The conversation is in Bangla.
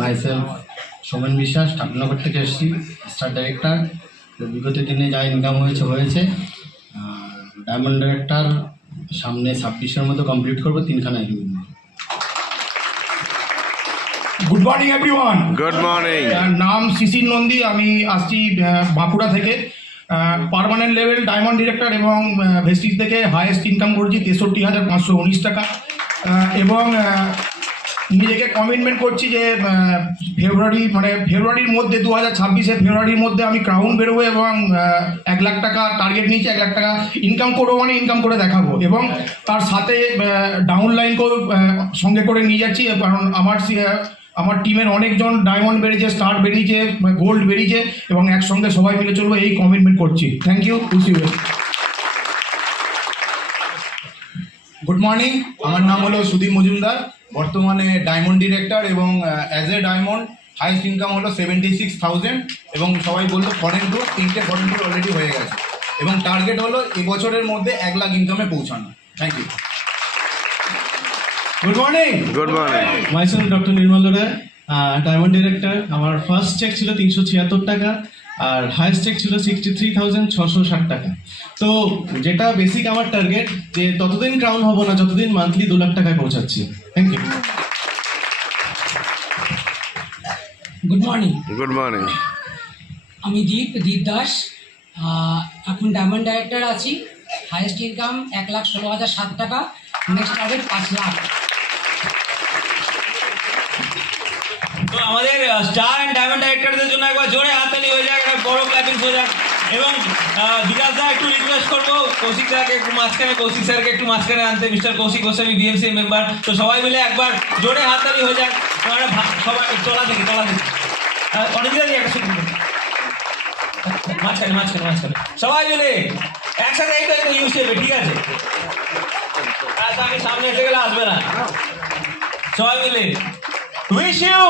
মাইসেলফ সোমেন বিশ্বাস ঠাকুরনগর থেকে এসেছি, স্টার ডাইরেক্টর। বিগত দিনে যা ইনকাম হয়েছে আর ডায়মন্ড ডাইরেক্টর সামনে 26-এর মতো কমপ্লিট করবো, 3খানা agreement. Good morning everyone. Good morning. নাম শিশির নন্দী, আমি আসছি বাঁকুড়া থেকে। পার্মানেন্ট লেভেল ডায়মন্ড ডিরেক্টর এবং ভেস্টিজ থেকে হাইয়েস্ট ইনকাম করছি 63,519 টাকা। এবং নিজেকে কমিটমেন্ট করছি যে ফেব্রুয়ারির মধ্যে 2026-এ ফেব্রুয়ারির মধ্যে আমি ক্রাউন বেরোবো এবং 1 লাখ টাকা টার্গেট নিয়েছি। 1 লাখ টাকা ইনকাম করবো, মানে ইনকাম করে দেখাবো। এবং তার সাথে ডাউনলাইনকেও সঙ্গে করে নিয়ে যাচ্ছি, কারণ আমার টিমের অনেকজন ডায়মন্ড বেরিয়েছে, স্টার বেরিয়েছে, গোল্ড বেরিয়েছে এবং একসঙ্গে সবাই মিলে চলবো, এই কমিটমেন্ট করছি। Thank you. গুড মর্নিং, আমার নাম হলো সুদীপ মজুমদার, বর্তমানে ডায়মন্ড ডিরেক্টর এবং as a diamond highest income হলো 76,000 এবং সবাই বললো ফরেন ট্যুর, 3টে ফরেন ট্যুর অলরেডি হয়ে গেছে এবং টার্গেট হলো এবছরের মধ্যে 1 লাখ ইনকামে পৌঁছানো। Thank you. Good morning. Good morning. Myself doctor Nirmal Roy, diamond director. আমার ফার্স্ট চেক ছিল 376 টাকা আর হাইয়েস্ট চেক ছিল 63,660 টাকা। তো যেটা বেসিক আমার টার্গেট, যে ততদিন ক্রাউন হবো না যতদিন মান্থলি 2 লাখ টাকায় পৌঁছাচ্ছি। Thank you. Good morning. Good morning. আমি দীপ দাস, এখন ডায়মন্ড ডাইরেক্টর আছি। হাইয়েস্ট ইনকাম 1,16,007 টাকা, নেক্সট টার্গেট 5 লাখ। তো আমাদের স্টার অ্যান্ড ডায়মন্ড ডাইরেক্টরদের জন্য একবার জোরে হাততালি হয়ে যাক, একটা বড় ক্ল্যাপিং হয়ে যাক। এবং বিকাশ দা একটু রিকোয়েস্ট করবো কৌশিক দাকে একটু মাঝখানে, কৌশিক স্যারকে একটু মাঝখানে আনতে, mister Kaushik Goswami BMC member. তো সবাই মিলে একবার জোরে হাততালি হয়ে যাক। সবাই তলা থেকে অনেকদিন একটা শুরু মাঝখানে সবাই মিলে একসাথে। এই তো ইউজ করবে, ঠিক আছে? আচ্ছা, আমি সামনে এসে গেলে আসবে না। সবাই মিলে wish you